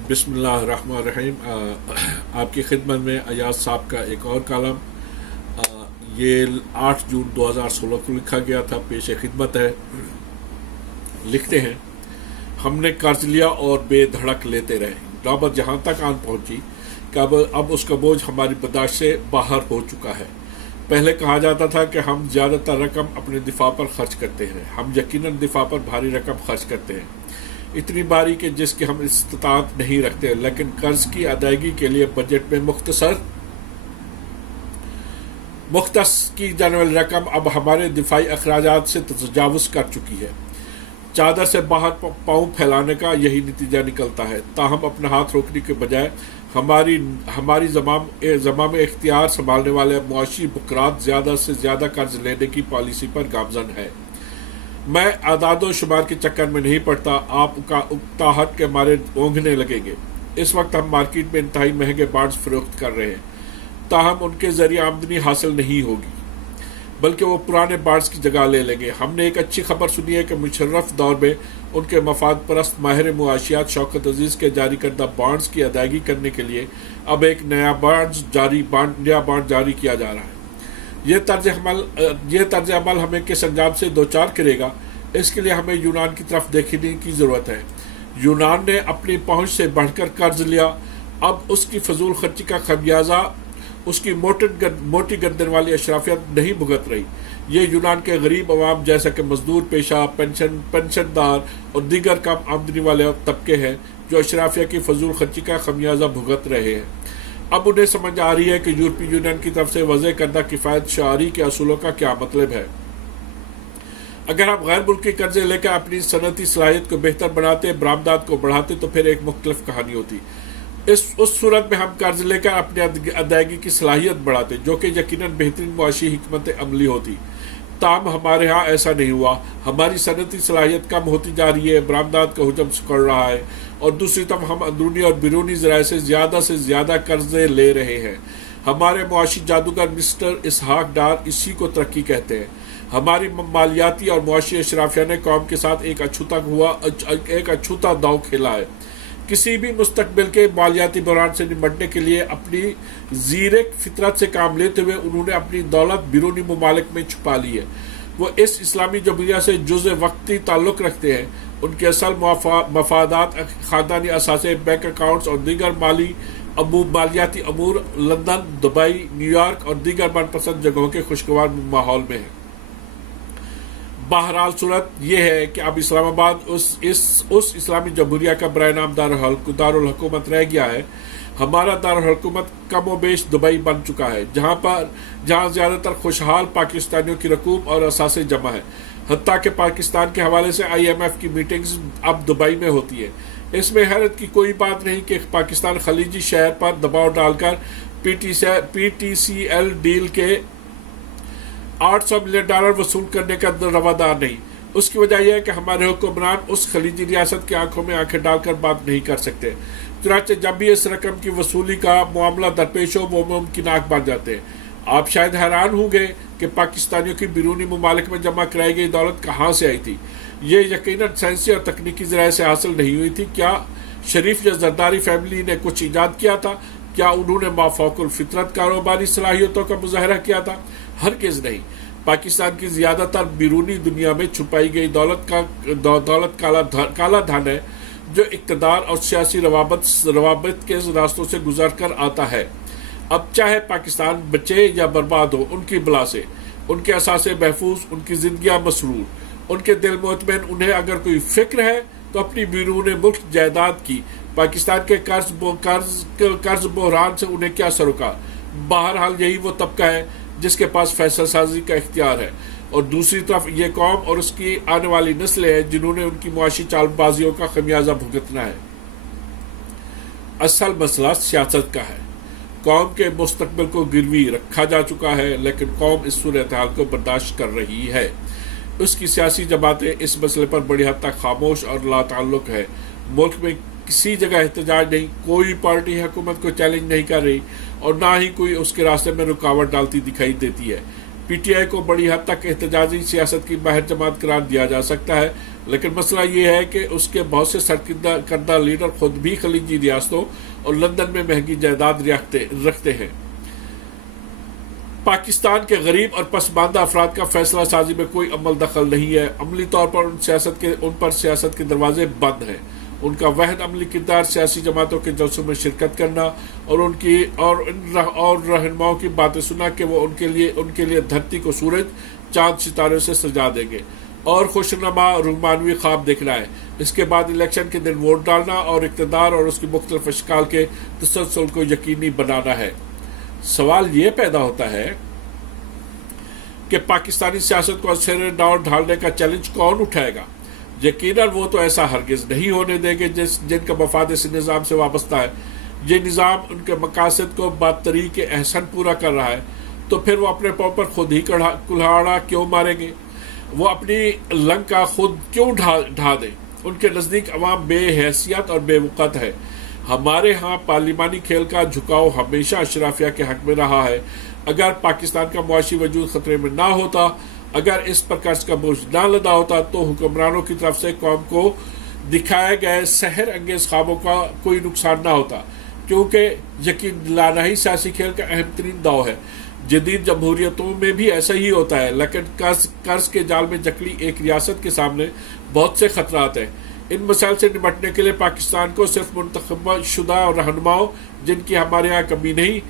बिस्मिल्लाहिर्रहमानिर्रहीम। आपकी खिदमत में अयाज साहब का एक और कॉलम ये 8 जून 2016 को लिखा गया था, पेश खिदमत है। लिखते हैं, हमने कर्ज लिया और बेधड़क लेते रहे। नौबत जहाँ तक आन पहुंची कि अब उसका बोझ हमारी बर्दाश्त से बाहर हो चुका है। पहले कहा जाता था कि हम ज़्यादातर रकम अपने दिफा पर खर्च करते हैं। हम यकीनन दिफा पर भारी रकम खर्च करते हैं, इतनी भारी कि जिसकी हम इस्तात नहीं रखते, लेकिन कर्ज की अदायगी के लिए बजट में मुख्तस की जाने वाली रकम अब हमारे दिफाई अखराजात से तजावुज कर चुकी है। चादर से बाहर पाँव फैलाने का यही नतीजा निकलता है। ताहम अपना हाथ रोकने के बजाय हमारी ज़माम इख्तियार संभालने वाले मुआशी बुकरात ज़्यादा से ज़्यादा कर्ज लेने की पॉलिसी पर गामजन है। मैं आदादो शुमार के चक्कर में नहीं पड़ता, आपका उकताहट के मारे ओंघने लगेंगे। इस वक्त हम मार्केट में इंतहाई महंगे बॉन्ड्स फरोख्त कर रहे हैं, ताहम उनके जरिए आमदनी हासिल नहीं होगी, बल्कि वो पुराने बॉन्ड्स की जगह ले लेंगे। हमने एक अच्छी खबर सुनी है कि मुशर्रफ दौर में उनके मफाद परस्त माहिर मुआशियात शौकत अजीज के जारी करदा बॉन्ड्स की अदायगी करने के लिए अब एक नया बॉन्ड जारी किया जा रहा है। ये तर्ज अमल हमें किस अंजाम से दो चार करेगा, इसके लिए हमें यूनान की तरफ देखने की जरूरत है। यूनान ने अपनी पहुंच से बढ़कर कर्ज लिया, अब उसकी फजूल खर्ची का खमियाजा उसकी मोटी गर्दन वाली अशराफियत नहीं भुगत रही। ये यूनान के गरीब अवाम जैसा कि मजदूर पेशा, पेंशनदार और दीगर कम आमदनी वाले तबके हैं जो अशराफिया की फजूल खर्ची का खमियाजा भुगत रहे हैं। अब उन्हें समझ आ रही है कि यूरोपीय यूनियन की तरफ से वज़े करदा किफ़ायत शारी के असूलों का क्या मतलब है। अगर आप गैर मुल्की कर्जे लेकर अपनी सनती सलाहियत को बेहतर बनाते, बरामदात को बढ़ाते, तो फिर एक मुख्तलिफ कहानी होती। उस सूरत में हम कर्ज लेकर अपनी अदायगी की सलाहियत बढ़ाते, जो कि यकीनन बेहतरीन मुआशी हिकमत अमली होती। ताम हमारे यहाँ ऐसा नहीं हुआ। हमारी सनती सलाहियत कम होती जा रही है, बरामदात का हुजम सिकुड़ रहा है, और दूसरी तरफ हम अंदरूनी और बैरूनी ज़राए से ज़्यादा कर्जे ले रहे हैं। हमारे मुआशी जादूगर मिस्टर इसहाक डार इसी को तरक्की कहते हैं। हमारी मालियाती और मुआशी अशराफिया ने कौम के साथ एक अछूता दाव खेला है। किसी भी मुस्तकबिल के मालियाती बहरान से निपटने के लिए अपनी ज़ीरक फितरत से काम लेते हुए उन्होंने अपनी दौलत बैरूनी ममालिक में छुपा ली है। वो इस इस्लामी जमहूरिया से जुज़ वक्ती ताल्लुक़ रखते हैं। उनके असल मफादात ख़ानदानी असासे, बैंक अकाउंट्स और दीगर मालियाती अमूर लंदन, दुबई, न्यूयॉर्क और दीगर मनपसंद जगहों के खुशगवार माहौल में है। बहरहाल सूरत यह है कि अब इस्लामाबाद उस इस्लामी जमहूरिया का बराए नाम दारुल हुकूमत रह गया है। हमारा दारुल हुकूमत कमोबेश दुबई बन चुका है, जहाँ ज़्यादातर खुशहाल पाकिस्तानियों की रकूम और असासे जमा है। हत्ता के पाकिस्तान के हवाले से IMF की मीटिंग्स अब दुबई में होती है। इसमें हैरत की कोई बात नहीं कि पाकिस्तान खलीजी शहर पर दबाव डालकर PTCL डील के $800 मिलियन वसूल करने का रवादार नहीं। उसकी वजह यह है कि हमारे हुक्मरान उस खलीजी रियासत की आंखों में आंखें डालकर बात नहीं कर सकते। चुनांचे जब भी इस रकम की वसूली का मामला दरपेश हो, वो मुमकिनात बन जाते हैं। आप शायद हैरान होंगे कि पाकिस्तानियों की बैरूनी ममालिक में जमा कराई गई दौलत कहाँ से आई थी। ये यकीनन साइंसी और तकनीकी ज़राए से हासिल नहीं हुई थी। क्या शरीफ या जरदारी फैमिली ने कुछ ईजाद किया था? क्या उन्होंने माफौकुल फितरत कारोबारी सलाहियतों का मुजाहरा किया था? हरगिज़ नहीं। पाकिस्तान की ज़्यादातर बैरूनी दुनिया में छुपाई गई दौलत काला धन है, जो इक़्तिदार और सियासी रवाबत के रास्तों से गुजर कर आता है। अब चाहे पाकिस्तान बचे या बर्बाद हो, उनकी बला से उनके असासे महफूज, उनकी जिंदगियां मसरूर, उनके दिल मुतमईन। उन्हें अगर कोई फिक्र है तो अपनी बैरून मुल्क जायदाद की। पाकिस्तान के कर्ज बहरान से उन्हें क्या सरोकार। बहरहाल यही वो तबका है जिसके पास फैसला साजी का इख्तियार है, और दूसरी तरफ ये कौम और उसकी आने वाली नस्लें हैं जिन्होंने उनकी मुआशी चालबाजियों का खमियाजा भुगतना है। असल मसला सियासत का है। कौम के मुस्तकबिल को गिरवी रखा जा चुका है, लेकिन कौम इस सूरत हाल को बर्दाश्त कर रही है। उसकी सियासी जमातें इस मसले पर बड़ी हद तक खामोश और लाताल्लुक है। मुल्क में किसी जगह एहतजाज नहीं, कोई पार्टी हुकूमत को चैलेंज नहीं कर रही, और ना ही कोई उसके रास्ते में रुकावट डालती दिखाई देती है। PTI को बड़ी हद तक एहतजाजी सियासत की बाहर जमात करार दिया जा सकता है, लेकिन मसला ये है कि उसके बहुत से सरकर्दा लीडर खुद भी खलीजी रियासतों और लंदन में महंगी जायदाद रखते हैं। पाकिस्तान के गरीब और पसमानदा अफराद का फैसला साजी में कोई अमल दखल नहीं है। अमली तौर पर उन पर सियासत के दरवाजे बंद हैं। उनका वहद अमली किरदार सियासी जमातों के जलसों में शिरकत करना और रहनुमाओं की बातें सुना कि वो उनके लिए धरती को सूरज चांद सितारों से सजा देंगे और खुशनुमा रुमानवी ख्वाब देखना है। इसके बाद इलेक्शन के दिन वोट डालना और इक़्तिदार और उसकी मुख्तलिफ अशकाल के तसलसल को यकीनी बनाना है। सवाल ये पैदा होता है कि पाकिस्तानी सियासत को असर डाउन ढालने का चैलेंज कौन उठाएगा। यकीनन वो तो ऐसा हरगिज नहीं होने देंगे जिनका मफाद इस निज़ाम से वाबस्ता है। ये निज़ाम उनके मकासद को बातरीके एहसन पूरा कर रहा है, तो फिर वो अपने पाँव पर खुद ही कुल्हाड़ा क्यों मारेंगे? वो अपनी लंका खुद क्यों ढा दें? उनके नज़दीक अवाम बेहैसियत और बेवक़्त है। हमारे यहाँ पार्लिमानी खेल का झुकाव हमेशा अशराफिया के हक में रहा है। अगर पाकिस्तान का मुआशी वजूद खतरे में ना होता, अगर इस पर कर्ज का बोझ ना लदा होता, तो हुक्मरानों की तरफ से कौम को दिखाए गए सहर अंगेज ख्वाबों का कोई नुकसान ना होता, क्योंकि यकीन दिलाना ही सियासी खेल का अहम तरीन दाव है। जदीद जमहूरियतों में भी ऐसा ही होता है, लेकिन कर्ज के जाल में जकड़ी एक रियासत के सामने बहुत से खतरात हैं। इन मसाइल से निपटने के लिए पाकिस्तान को सिर्फ मुंतखब शुदा रहनुमाओं, जिनकी हमारे यहाँ कमी नहीं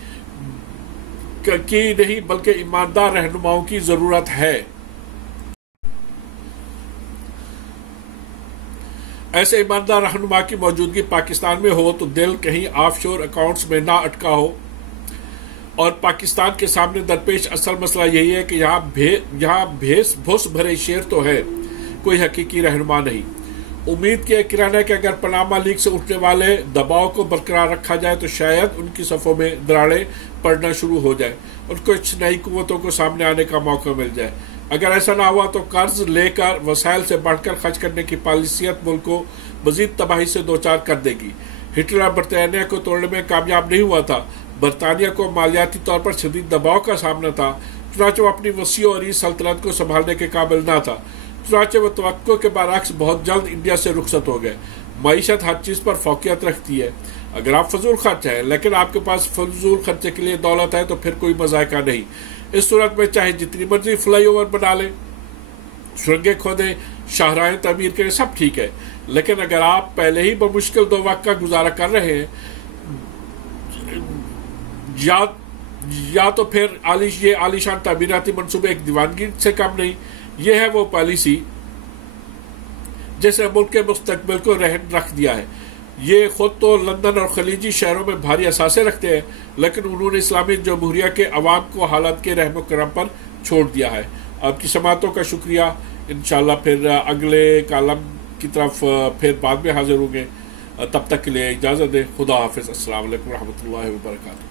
बल्कि ईमानदार रहनुमाओं की जरूरत है। ऐसे ईमानदार रहनुमा की मौजूदगी पाकिस्तान में हो तो दिल कहीं ऑफशोर अकाउंट्स में ना अटका हो। और पाकिस्तान के सामने दरपेश असल मसला यही है कि यहाँ भेस भूस भरे शेर तो है, कोई हकीकी रहनुमा नहीं। उम्मीद के किराना है कि अगर पनामा लीग से उठने वाले दबाव को बरकरार रखा जाए तो शायद उनकी सफ़ों में दरारें पड़ना शुरू हो जाए और कुछ नई कुव्वतों को सामने आने का मौका मिल जाए। अगर ऐसा ना हुआ तो कर्ज लेकर वसाइल से बढ़कर खर्च करने की पॉलिसियत मुल्क को मजीद तबाही से दो चार कर देगी। हिटलर बरतानिया को तोड़ने में कामयाब नहीं हुआ था। बरतानिया को मालियाती तौर पर शदीद दबाव का सामना था, चुनांचे वो अपनी वसी और इस सल्तनत को संभालने के काबिल ना था। चुनांचे वो तवक्को के बरअक्स बहुत जल्द इंडिया से रुखसत हो गए। मईशत हर चीज़ पर फौकियत रखती है। अगर आप फजूल खर्च हैं लेकिन आपके पास फजूल खर्चे के लिए दौलत है तो फिर कोई मजायका नहीं। इस सूरत में चाहे जितनी मर्जी फ्लाईओवर बना लें, सुरंगें खोदें, शाहराहें तमीर करें, सब ठीक है, लेकिन अगर आप पहले ही बमुश्किल 2 वक्त का गुजारा कर रहे हैं या तो फिर ये आलीशान तामीराती मंसूबे एक दीवानगी से कम नहीं। ये है वो पॉलिसी जिसने मुल्क के मुस्तकबिल को रहन रख दिया है। ये खुद तो लंदन और खलीजी शहरों में भारी असासे रखते हैं, लेकिन उन्होंने इस्लामी जमहूरिया के अवाम को हालात के रहमो करम पर छोड़ दिया है। आपकी समातों का शुक्रिया। इंशाल्लाह फिर अगले कालम की तरफ फिर बाद में हाजिर होंगे। तब तक के लिए इजाज़त दें। खुदा हाफिज़। अस्सलाम वालेकुम रहमतुल्लाहि व बरकातहू।